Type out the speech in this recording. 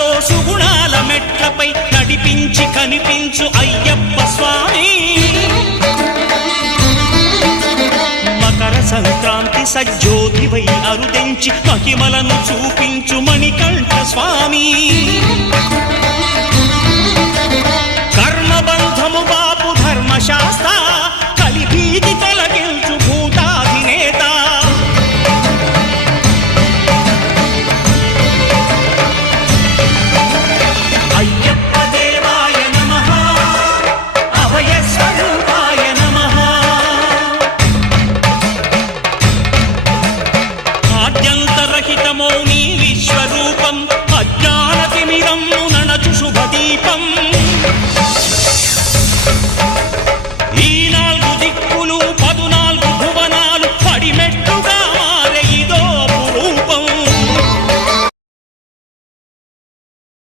సుఖాలతో సుగుణాల మెట్లపై నడిపించి కనిపించు అయ్యప్ప స్వామి. మకర సంక్రాంతి సజ్జోతివై అరుదెంచి మహిమలను చూపించు మణికంఠ స్వామి. కర్మబంధము బాపు ధర్మశాస్త్ర కలిభీతి తొలగించు భూతాధినేత. అయ్యప్ప దేవాయ నమః, అభయ స్వరూపాయ నమః. ఆద్యంతరహితమో నీ విశ్వరూపం, అజ్ఞానతిమిరం నణచు శుభదీపం.